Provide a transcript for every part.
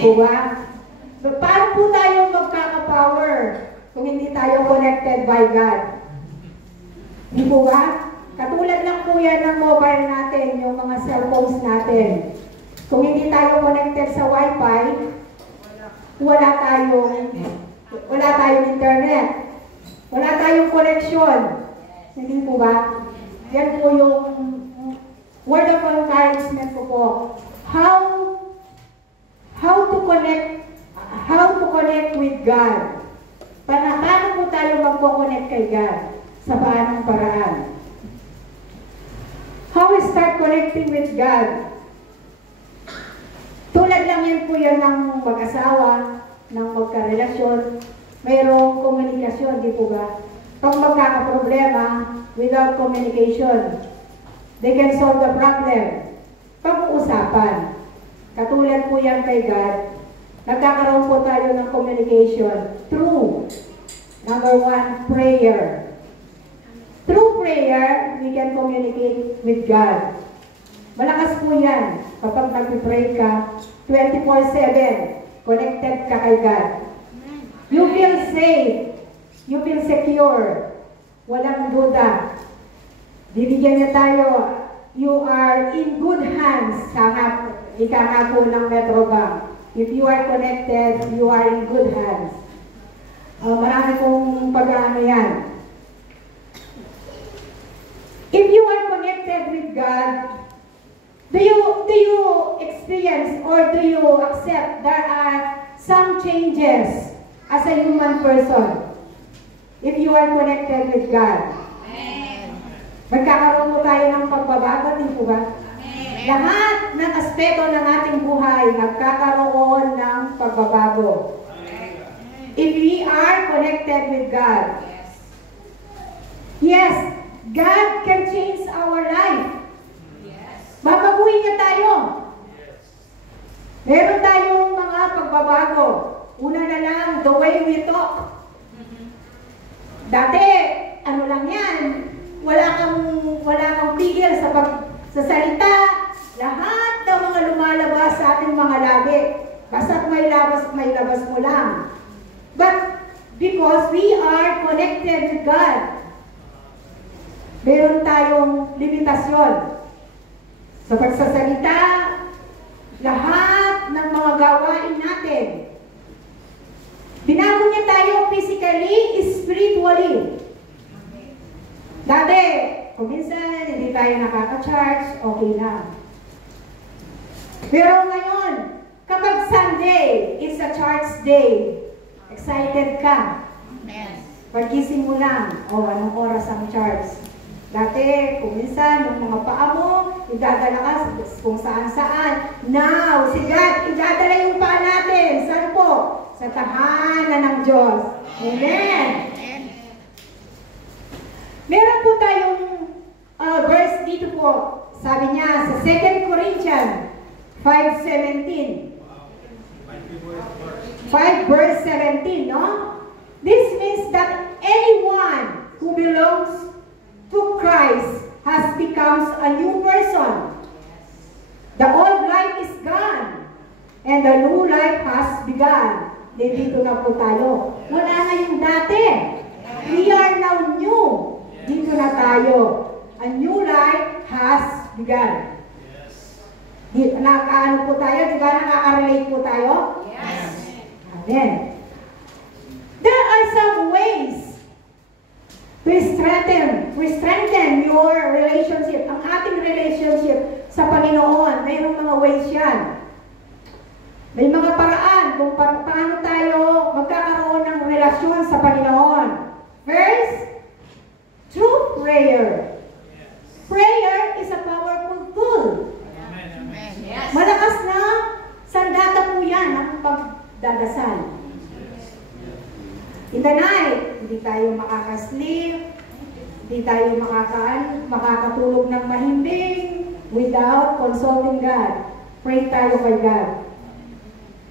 Diba? Paano po tayo magkaka-power kung hindi tayo connected by God? Di po ba? Katulad lang po yan ng mobile natin, yung mga cellphones natin. Kung hindi tayo connected sa Wi-Fi, wala tayong internet. Wala tayong connection. Hindi po ba? Yan po yung word of encouragement ko po. How to connect with God. Paano po tayo magpo-connect kay God? Sa paanong paraan? How we start connecting with God? Tulad lang yan po yan ng mag-asawa, ng magkarelasyon, mayroong komunikasyon, di po ba? Pag magkakaproblema, without communication, they can solve the problem. Pag-uusapan. Katulad po yan kay God, nagkakaroon po tayo ng communication through, number 1, prayer. Through prayer, we can communicate with God. Malakas po yan. Kapag nag-pray ka, 24/7, connected ka kay God. You feel safe. You feel secure. Walang duda. Bibigyan niya tayo, you are in good hands. Ika nga po ng Metrobank. If you are connected, you are in good hands. Marami pong pag-ano yan. If you are connected with God, do you experience or do you accept there are some changes as a human person? If you are connected with God. Magkakaroon po tayo ng pagbabago, di po ba? Lahat ng aspeto ng ating buhay magkakaroon ng pagbabago. If we are connected with God. Yes, God can change our life. Babaguhin niya tayo. Meron tayong mga pagbabago. Una na lang, the way we talk. Dati, ano lang yan, wala kang pigil sa salita. Lahat ng mga lumalabas sa ating mga labi. Basta't may labas mo lang. But, because we are connected with God, meron tayong limitasyon. Sa pagsasalita, lahat ng mga gawain natin. Binago niya tayo physically, spiritually. Dati, kung minsan hindi tayo nakaka-charge, okay lang. Pero ngayon, kapag Sunday is a church day, excited ka. Pagkising mo lang, anong oras ang church? Dati, kung minsan, yung mga paa mo, idadala ka kung saan-saan. Now, si God, idadala yung paa natin. Saan po? Sa tahanan ng Diyos. Amen! Meron po tayong verse dito po. Sabi niya sa 2 Corinthians 5:17. 5 verse 17, no? This means that anyone who belongs to Christ has become a new person. The old life is gone and the new life has begun. Dito na po tayo. Wala na yung dati. We are now new. Dito na tayo. A new life has begun. Nakakaano po tayo? Di ba nakaka-relate po tayo? Yes. Amen. There are some ways to strengthen your relationship. Ang ating relationship sa Panginoon, mayroong mga ways yan. May mga paraan kung paano tayo magkakaroon ng relasyon sa Panginoon. First, through prayer. Prayer is a powerful tool. Yes. Malakas na sandata po yan ang pagdadasal. In the night, hindi tayo makakasleep, hindi tayo makakatulog ng mahimbing without consulting God. Pray tayo kay God.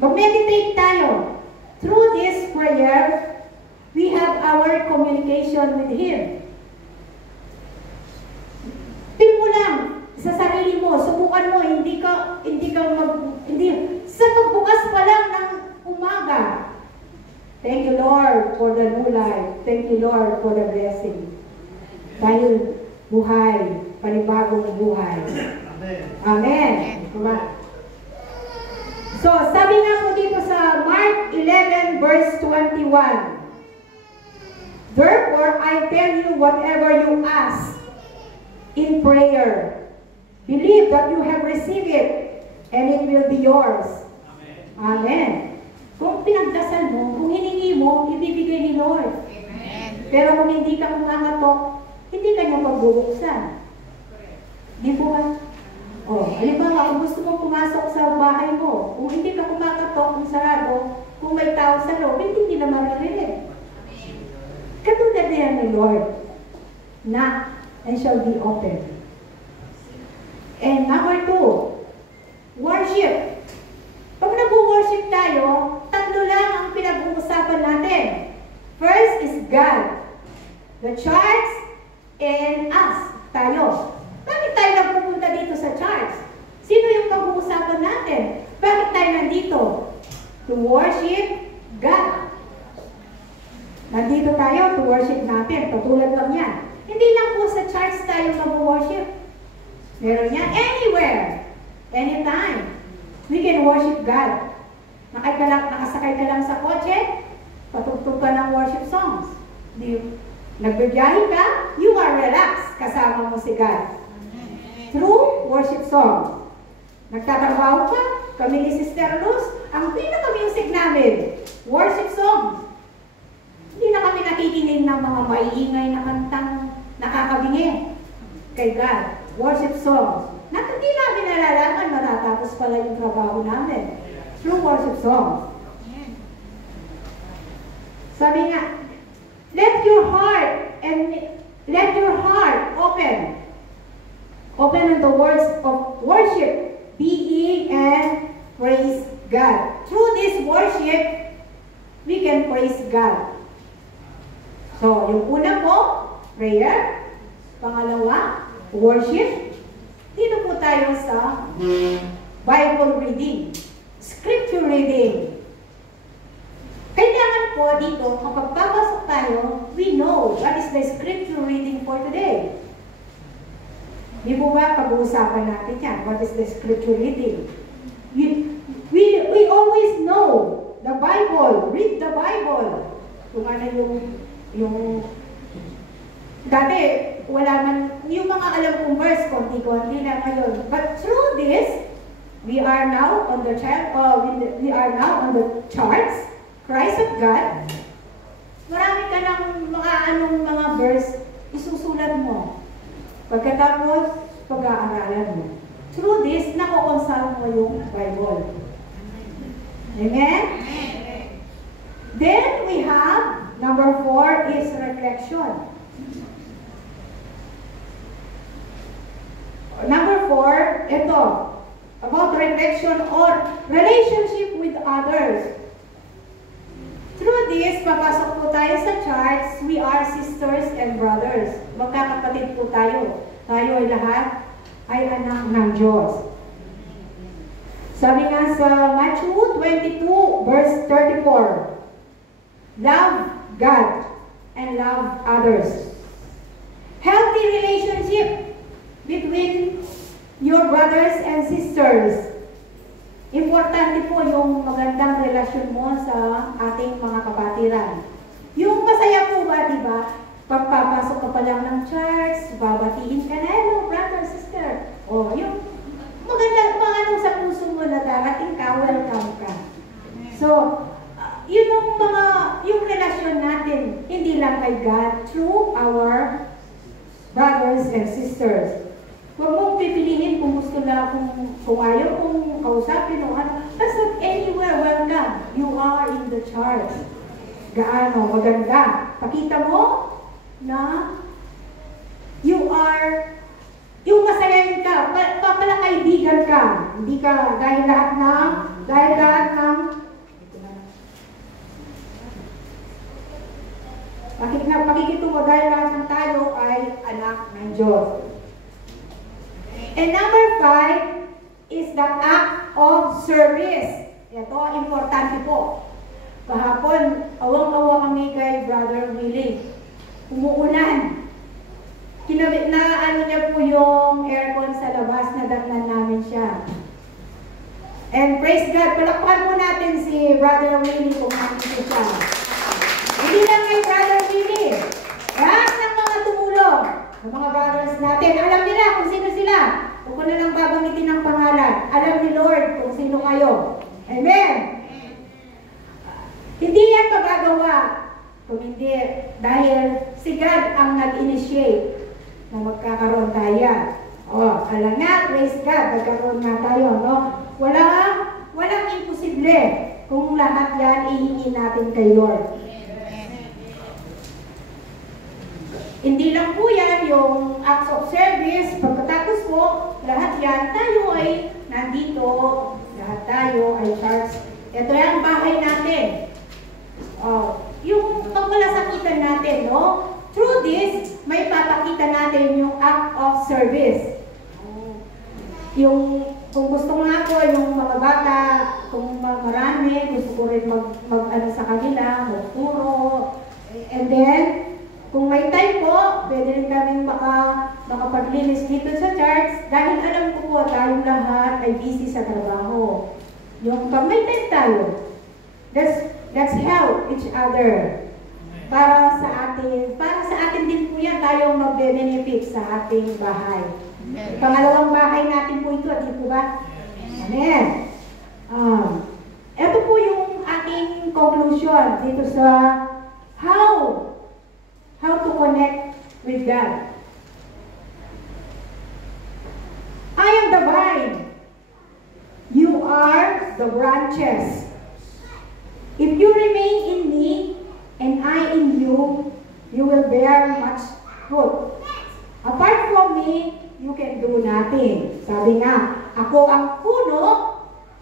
Mag-meditate tayo. Through this prayer, we have our communication with Him. Feel mo lang sa sarili mo, subukan mo, hindi sa pagbukas pa lang Thank you, Lord, for the new life. Thank you, Lord, for the blessing. Dahil buhay, panibagong buhay. Amen. Amen. Diba? So, sabi nga po dito sa Mark 11 verse 21, therefore, I tell you whatever you ask in prayer, believe that you have received it, and it will be yours. Amen. Amen. Kung pinagdasal mo, kung hiningi mo, ibibigay ni Lord. Amen. Pero kung hindi ka kumangatok, hindi ka niya pagbubuksan. Di po ba? O, halimbawa, kung gusto mong pumasok sa bahay mo, kung hindi ka kumakatok, kung sarado, kung may tao sa loob, hindi nila maririnig. Katulad yan ni Lord, knock and shall be open. And number 2, worship. Pag nag-worship tayo, tatlo lang ang pinag-uusapan natin. First is God, the church, and us, tayo. Bakit tayo nagpupunta dito sa church? Sino yung pag-uusapan natin? Bakit tayo nandito? To worship God. Nandito tayo to worship natin. Patulad lang yan. Hindi lang po sa church tayo mag-worship. Meron yan anywhere, anytime. We can worship God. Nakasakay ka lang sa kotse, patugtog ka ng worship songs. Nagbibiyahe ka, you are relaxed. Kasama mo si God. Through worship songs. Nagtatrabaho ka, kami ni Sister Luz, ang pinaka-music namin, worship songs. Hindi na kami nakikinig ng mga maiingay na kantang nakakabingi kay God. Worship songs. Hindi namin nalalaman, matatapos pala yung trabaho namin. Through worship songs. Sabi nga, let your heart open. Open in the words of worship, be ye and praise God. Through this worship, we can praise God. So, yung una po, prayer. Pangalawa, worship. Dito po tayo sa Bible reading, scripture reading. Kailangan po dito, kapag papasok tayo, we know what is the scripture reading for today. Di po ba pag-uusapan natin yan? What is the scripture reading? We always know the Bible. Read the Bible. Kung ano yung dati, wala man, yung mga alam kong verse, konti-konti na ngayon. But through this, we are now on the charts, Christ of God. Marami ka ng mga verse, isusulat mo. Pagkatapos, pag-aaralan mo. Through this, nakukonsult mo yung Bible. Amen? Then we have, number 4 is reflection. Number 4, ito, about reflection or relationship with others. Through this, papasok po tayo sa charts, we are sisters and brothers. Magkakapatid po tayo. Tayo ay lahat ay anak ng Diyos. Sabi nga sa Matthew 22, verse 34, love God and love others. Healthy relationship between your brothers and sisters. Importante po yung magandang relasyon mo sa ating mga kapatiran. Yung masaya po ba, di ba? Pagpapasok ka pa lang ng church, babatiin ka na, hello, brother, sister. O, yung maganda, mga sa puso mo na darating ka, welcome ka. So, yun yung relasyon natin, hindi lang kay God, through our brothers and sisters. Huwag mong pipiliin kung gusto na, kung ayaw kung kausapin o ano. Basta anywhere, welcome. You are in the church. Gaano, maganda. Pakita mo na you are, yung masayahin ka, pala kaibigan ka. Hindi ka, dahil lahat ng, pakikitungo dahil lahat ng tayo ay anak ng Diyos. And number 5 is the act of service. Ito, importante po. Kahapon, awang-awa kami kay Brother Willie. Umuulan. Kinabit na niya po yung aircon sa labas, nadatnan namin siya. And praise God, palakpakan po natin si Brother Willie kung nandito siya. Hindi lang kay Brother Willie. Lahat ng mga tumulong, ng mga brothers natin, alam nila kung sino sila. Huwag ko na lang babanggitin ng pangalan. Alam ni Lord kung sino kayo. Amen! Hindi yan magagawa kung hindi dahil si God ang nag-initiate na magkakaroon tayo. O, alam nga, praise God, magkakaroon na tayo, no? Walang imposible kung lahat yan ihingi natin kay Lord. Hindi lang po yan yung acts of service. Pagkatapos po, lahat yan, tayo ay nandito, lahat tayo ay charged. Ito yung bahay natin. Yung pagmalasakitan natin, no? Through this, may papakita natin yung act of service. Yung, kung gusto nga ko, yung mga bata, kung marami, gusto ko rin mag-ano sa kanila, magturo. And then, kung may time po, pwede rin kami makapaglinis dito sa church dahil alam ko po, tayong lahat ay busy sa trabaho. Yung pag may time tayo, let's help each other. Para sa atin din po yan tayong magbe-benefit sa ating bahay. Pangalawang bahay natin po ito, di po ba? Amen. Ito po yung ating conclusion dito sa how to connect with God. I am the vine. You are the branches. If you remain in me, and I in you, you will bear much fruit. Apart from me, you can do nothing. Sabi nga, ako ang puno,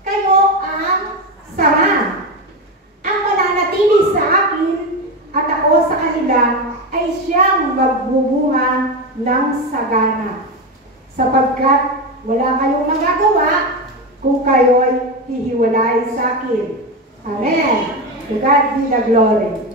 kayo ang sara. Ang mananatili sa akin at ako sa kanila ay siyang magbubunga ng sagana. Sapagkat wala kayong magagawa kung kayo'y hihiwalay sa akin. Amen. To God be the glory.